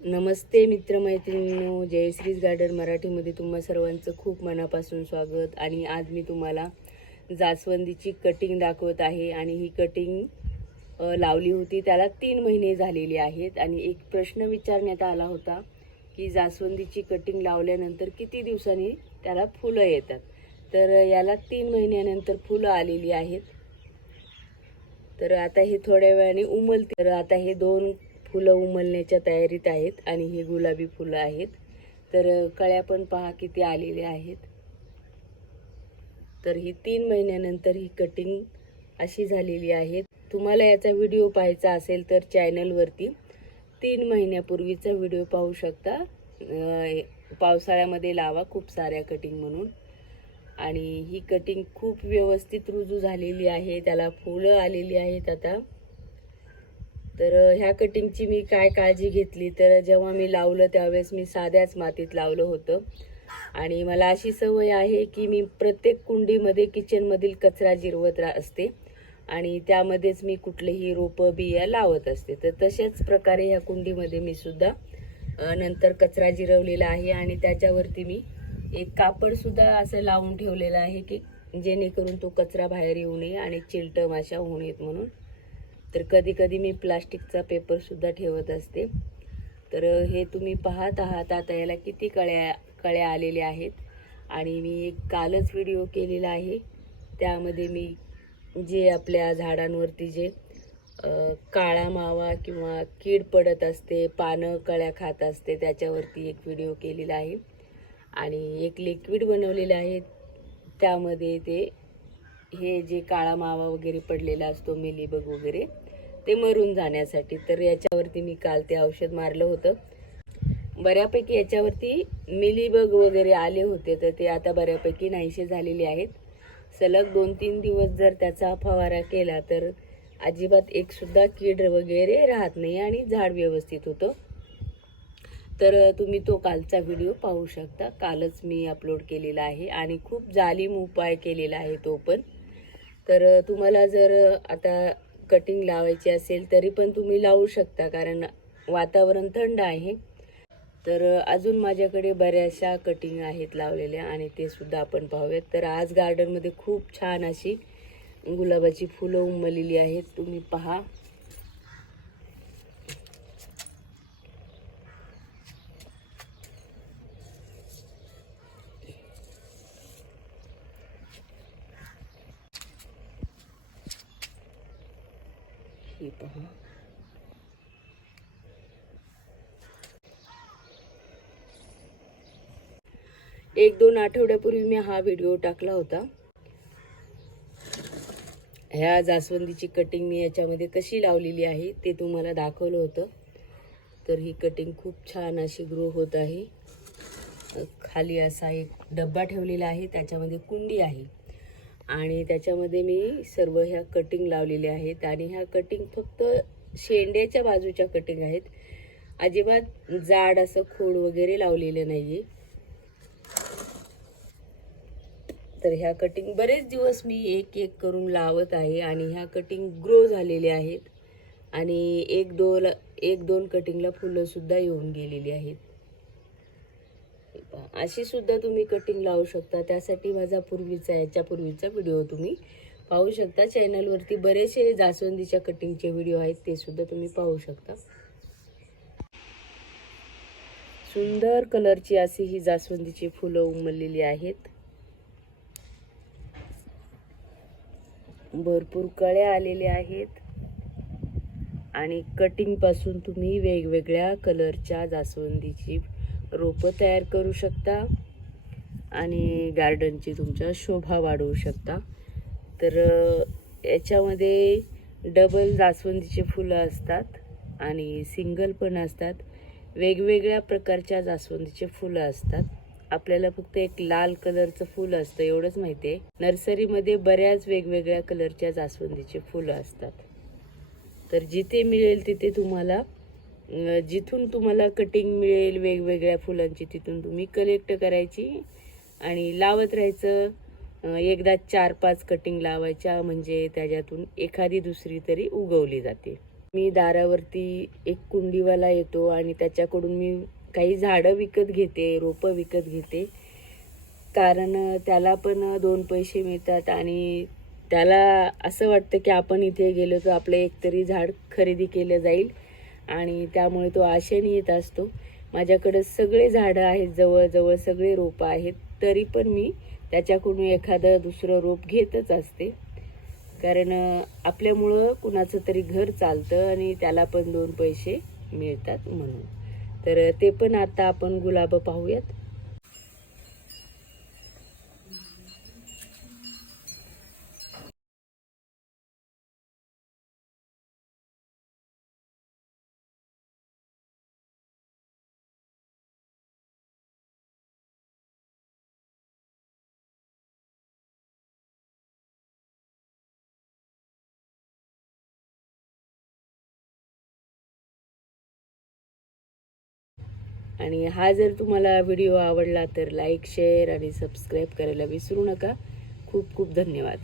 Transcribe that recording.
नमस्ते मित्रमैत्रिणींनो जयश्रीज garden मराठीमध्ये तुम्हा सर्वांचं खूप मनापासून स्वागत. आणि आज मी तुम्हाला जास्वंदीची कटिंग दाखवत आहे. आणि ही कटिंग लावली होती. त्याला तीन महिने झालेले आहेत. आणि एक प्रश्न विचारण्यात आला होता की जास्वंदीची कटिंग लावल्यानंतर किती दिवसांनी त्याला फुलं येतात? तर याला तीन महिन्यानंतर फुलं आलेली आहेत. तर आता हे थोड्या वेळाने उमलते. तर आता हे दोन फुलं उमलण्याच्या तयारीत आहेत आणि हे गुलाबी फुलं आहेत. तर कळ्या पण पहा किती आलेल्या आहेत. तर ही तीन महिन्यानंतर ही कटिंग अशी झालेली आहे. तुम्हाला याचा व्हिडिओ पाहायचा असेल तर चॅनलवरती तीन महिन्यापूर्वीचा व्हिडिओ पाहू शकता. पावसाळ्यामध्ये लावा खूप साऱ्या कटिंग म्हणून. आणि ही कटिंग खूप व्यवस्थित रुजू झालेली आहे. त्याला फुलं आलेली आहेत आता. तर ह्या कटिंगची मी काय काळजी घेतली? तर जेव्हा मी लावलं त्यावेळेस मी साध्याच मातीत लावलं होतं. आणि मला अशी सवय आहे की मी प्रत्येक कुंडीमध्ये किचनमधील कचरा जिरवत रा असते. आणि त्यामध्येच मी कुठलेही रोपं बिया लावत असते. तर तशाच प्रकारे ह्या कुंडीमध्ये मी सुद्धा नंतर कचरा जिरवलेला आहे. आणि त्याच्यावरती मी एक कापड सुद्धा असं लावून ठेवलेलं आहे की जेणेकरून तो कचरा बाहेर येऊ नये आणि चिलटं माशा होऊ नयेत म्हणून. तर कधी कधी मी प्लास्टिकचा पेपर सुद्धा ठेवत असते. तर हे तुम्ही पाहत आहात आता याला किती कळ्या कळ्या आलेल्या आहेत. आणि मी एक कालच व्हिडिओ केलेला आहे. त्यामध्ये मी जे आपल्या झाडांवरती जे काळा मावा किंवा कीड पडत असते पानं कळ्या खात असते त्याच्यावरती एक व्हिडिओ केलेला आहे. आणि एक लिक्विड बनवलेलं आहे. त्यामध्ये ते हे जे काळा मावा वगैरे पडलेला असतो मिलीबग वगैरे ते मरून जाण्यासाठी. तर याच्यावरती मी काल ते औषध मारलं होतं. बऱ्यापैकी याच्यावरती मिलीबग वगैरे आले होते तर ते आता बऱ्यापैकी नाहीसे झालेले आहेत. सलग दोन तीन दिवस जर त्याचा फवारा केला तर अजिबात एकसुद्धा कीड वगैरे राहत नाही आणि झाड व्यवस्थित होतं. तर तुम्ही तो कालचा व्हिडिओ पाहू शकता. कालच मी अपलोड केलेला आहे आणि खूप जालीम उपाय केलेला आहे तो पण. तर तुम्हाला जर आता कटिंग लावायची असेल तरी पण तुम्ही लावू शकता कारण वातावरण थंड आहे. तर अजून माझ्याकडे बऱ्याचशा कटिंग आहेत लावलेल्या आणि ते सुद्धा आपण पाहूयात. तर आज गार्डनमध्ये खूप छान अशी गुलाबाची फुलं उमललेली आहेत. तुम्ही पहा. ही. एक दोन आठवड्यापूर्वी मी हा व्हिडिओ टाकला होता. ह्या जास्वंदीची कटिंग मी याच्यामध्ये कशी लावलेली आहे ते तुम्हाला दाखवलं होतं. तर ही कटिंग खूप छान अशी ग्रो होत आहे. खाली असा एक डब्बा ठेवलेला आहे त्याच्यामध्ये कुंडी आहे. आणि त्याच्यामध्ये मी सर्व ह्या कटिंग लावलेल्या आहेत. आणि ह्या कटिंग फक्त शेंड्याच्या बाजूच्या कटिंग आहेत. अजिबात जाड असं खोड वगैरे लावलेलं नाहीये. तर ह्या कटिंग बरेच दिवस मी एक एक करून लावत आहे आणि ह्या कटिंग ग्रो झालेल्या आहेत. आणि एक दोन एक दोन कटिंगला फुलंसुद्धा येऊन गेलेली आहेत. अशी सुद्धा तुम्ही कटिंग लावू शकता. त्यासाठी माझा पूर्वीचा याच्या पूर्वीचा व्हिडिओ तुम्ही पाहू शकता. चॅनलवरती बरेचसे जास्वंदीच्या कटिंगचे व्हिडिओ आहेत ते सुद्धा तुम्ही पाहू शकता. सुंदर कलरची अशी ही जास्वंदीची फुलं उमललेली आहेत. भरपूर कळ्या आलेल्या आहेत. आणि कटिंगपासून तुम्ही वेगवेगळ्या कलरच्या जास्वंदीची रोपं तयार करू शकता आणि गार्डनची तुमच्या शोभा वाढवू शकता. तर याच्यामध्ये डबल जास्वंदीचे फुलं असतात आणि सिंगल पण असतात. वेगवेगळ्या प्रकारच्या जास्वंदीचे फुलं असतात. आपल्याला फक्त एक लाल कलरचं फुल असतं एवढंच माहिती आहे. नर्सरीमध्ये बऱ्याच वेगवेगळ्या कलरच्या जास्वंदीचे फुलं असतात. तर जिथे मिळेल तिथे तुम्हाला जिथून तुम्हाला कटिंग मिळेल वेगवेगळ्या फुलांची तिथून तुम्ही कलेक्ट करायची. आणि लावत राहायचं एकदा चार पाच कटिंग लावायच्या म्हणजे त्याच्यातून एखादी दुसरी तरी उगवली जाते. मी दारावरती एक कुंडीवाला येतो आणि त्याच्याकडून मी काही झाडं विकत घेते रोपं विकत घेते. कारण त्याला पण दोन पैसे मिळतात आणि त्याला असं वाटतं की आपण इथे गेलो तर आपलं एकतरी झाड खरेदी केलं जाईल. आणि त्यामुळे तो आशेने येत असतो. माझ्याकडं सगळे झाडं आहेत जवळजवळ सगळे रोपं आहेत तरी पण मी त्याच्याकडून एखादं दुसरं रोप घेतच असते. कारण आपल्यामुळं कुणाचं तरी घर चालतं आणि त्याला पण दोन पैसे मिळतात म्हणून. तर ते पण आता आपण गुलाबं पाहूयात. आणि हा जर तुम्हाला व्हिडिओ आवडला तर लाईक शेअर आणि सबस्क्राईब करायला विसरू नका. खूप खूप धन्यवाद.